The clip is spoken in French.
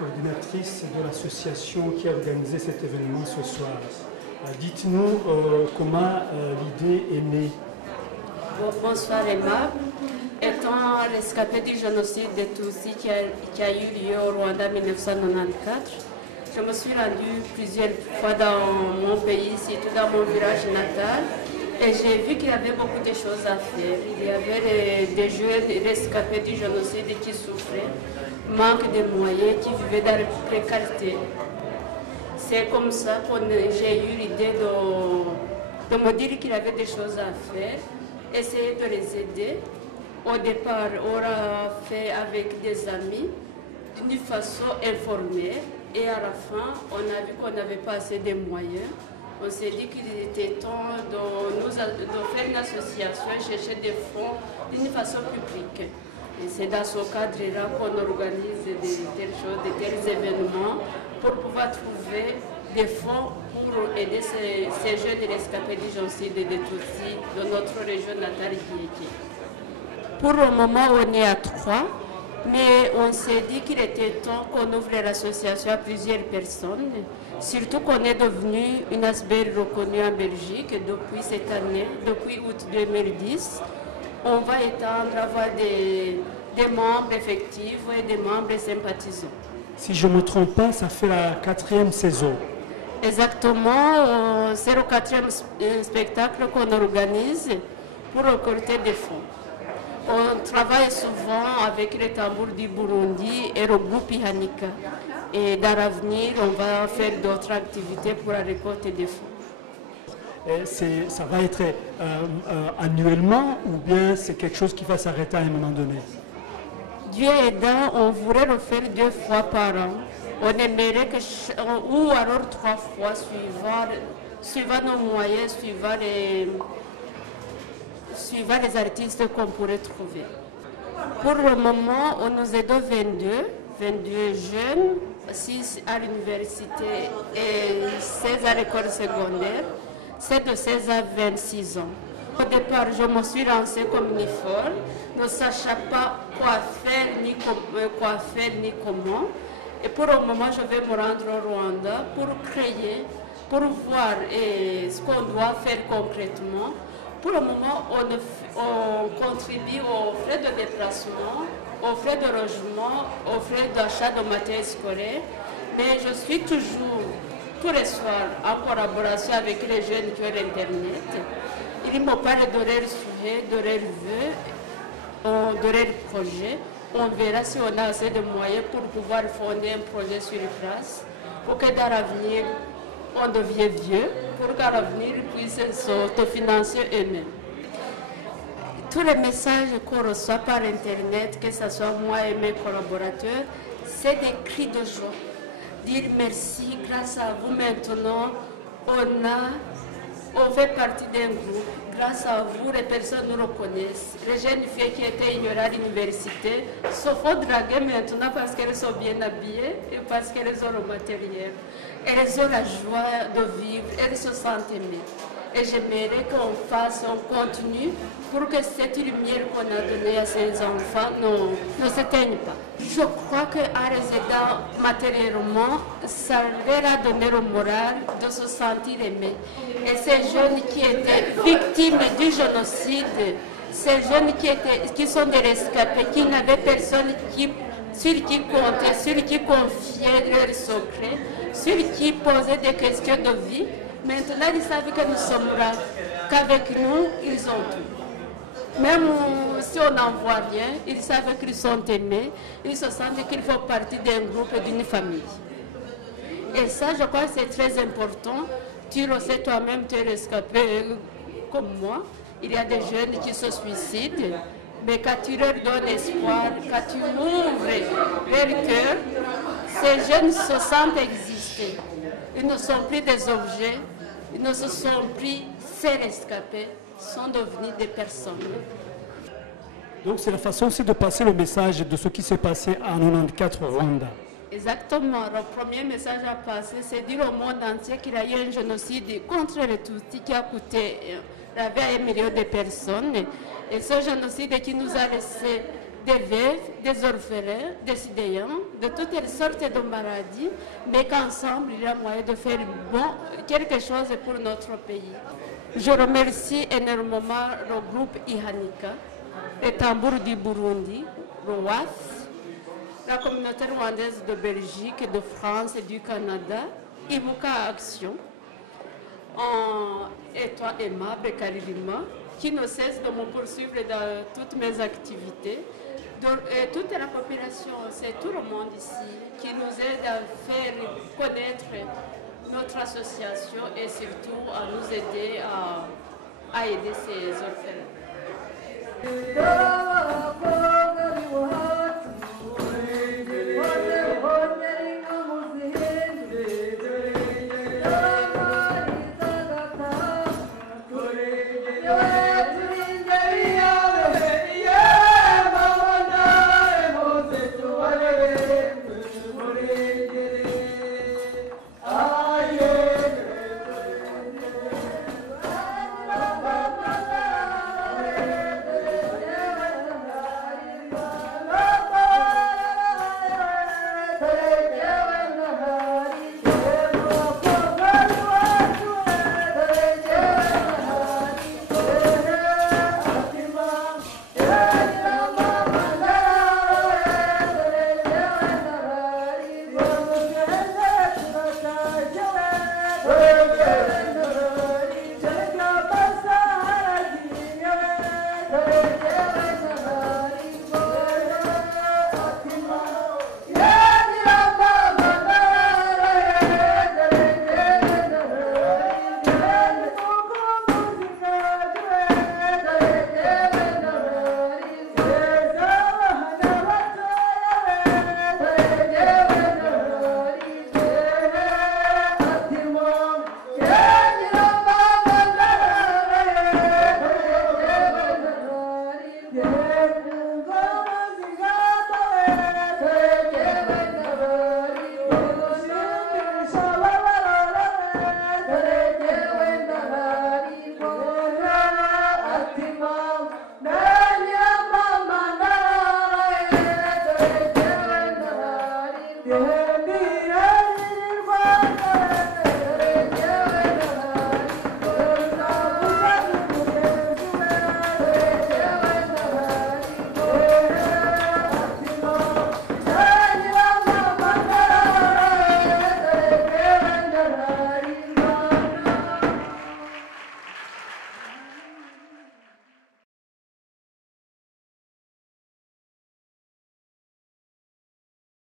coordinatrice de l'association qui a organisé cet événement ce soir. Dites-nous comment l'idée est née. Bonsoir Emma. Étant rescapée du génocide des Tutsis qui a eu lieu au Rwanda en 1994, je me suis rendue plusieurs fois dans mon pays, surtout dans mon village natal, et j'ai vu qu'il y avait beaucoup de choses à faire. Il y avait des jeunes rescapés du génocide qui souffraient, manque de moyens, qui vivaient dans la précarité. C'est comme ça que j'ai eu l'idée de me dire qu'il y avait des choses à faire, essayer de les aider. Au départ, on l'a fait avec des amis, d'une façon informelle, et à la fin, on a vu qu'on n'avait pas assez de moyens. On s'est dit qu'il était temps de faire une association et chercher des fonds d'une façon publique. Et c'est dans ce cadre-là qu'on organise de telles choses, de tels événements, pour pouvoir trouver des fonds pour aider ces jeunes rescapés du génocide et des Tutsis de notre région natale Kieki. Pour le moment, on est à 3, mais on s'est dit qu'il était temps qu'on ouvre l'association à plusieurs personnes, surtout qu'on est devenu une ASBEL reconnue en Belgique depuis cette année, depuis août 2010. On va étendre, avoir des membres effectifs et des membres sympathisants. Si je ne me trompe pas, ça fait la 4e saison. Exactement, c'est le 4e spectacle qu'on organise pour recruter des fonds. On travaille souvent avec les tambours du Burundi et le groupe Ihanika. Et dans l'avenir, on va faire d'autres activités pour la récolte des fonds. Et ça va être annuellement ou bien c'est quelque chose qui va s'arrêter à un moment donné? Dieu aidant, on voudrait le faire 2 fois par an. On aimerait que, ou alors 3 fois, suivant nos moyens, suivant les artistes qu'on pourrait trouver. Pour le moment, on nous aide 22 jeunes, 6 à l'université et 16 à l'école secondaire. C'est de 16 à 26 ans. Au départ, je me suis lancée comme uniforme, ne sachant pas quoi faire, ni comment. Et pour le moment, je vais me rendre au Rwanda pour créer, pour voir ce qu'on doit faire concrètement. Pour le moment, on contribue aux frais de déplacement, aux frais de logement, aux frais d'achat de matériel scolaire. Mais je suis toujours, tous les soirs, en collaboration avec les jeunes qui ont l'Internet. Ils me parlent de leurs souhaits, de leurs vœux, de leurs projets. On verra si on a assez de moyens pour pouvoir fonder un projet sur place, pour que dans l'avenir, on devienne vieux, pour qu'à l'avenir, ils puissent s'autofinancer eux-mêmes. Tous les messages qu'on reçoit par Internet, que ce soit moi et mes collaborateurs, c'est des cris de joie. Dire merci, grâce à vous maintenant, on fait partie d'un groupe. Grâce à vous, les personnes nous reconnaissent. Les jeunes filles qui étaient ignorées à l'université se font draguer maintenant parce qu'elles sont bien habillées et parce qu'elles ont le matériel. Elles ont la joie de vivre, elles se sentent aimées. Et j'aimerais on continue pour que cette lumière qu'on a donnée à ces enfants ne s'éteigne pas. Je crois qu'en les aidant matériellement, ça leur a donné le moral de se sentir aimés. Et ces jeunes qui étaient victimes du génocide, ces jeunes qui sont des rescapés, qui n'avaient personne sur qui compter, sur qui confier leurs secrets, sur qui poser des questions de vie, maintenant ils savent que nous sommes là, qu'avec nous, ils ont tout. Même si on n'en voit rien, ils savent qu'ils sont aimés, ils se sentent qu'ils font partie d'un groupe et d'une famille. Et ça, je crois que c'est très important. Tu le sais toi-même, tu es rescapé comme moi. Il y a des jeunes qui se suicident, mais quand tu leur donnes espoir, quand tu ouvres leur cœur, ces jeunes se sentent exister. Ils ne sont plus des objets, ils ne se sont plus ces rescapés, sont devenus des personnes. Donc c'est la façon aussi de passer le message de ce qui s'est passé en 94 au Rwanda. Exactement. Le premier message à passer, c'est dire au monde entier qu'il y a eu un génocide contre les Tutsis qui a coûté la vie à 1 million de personnes. Et ce génocide qui nous a laissé des veuves, des orphelins, des citoyens, de toutes sortes de maladies, mais qu'ensemble, il y a moyen de faire quelque chose pour notre pays. Je remercie énormément le groupe Ihanika, le Tambour du Burundi, le WAF, la communauté rwandaise de Belgique, de France et du Canada, Imuka Action, et toi aimable Karirima, qui ne cesse de me poursuivre dans toutes mes activités. Et toute la population, c'est tout le monde ici qui nous aide à faire connaître notre association et surtout à nous aider à aider ces orphelins.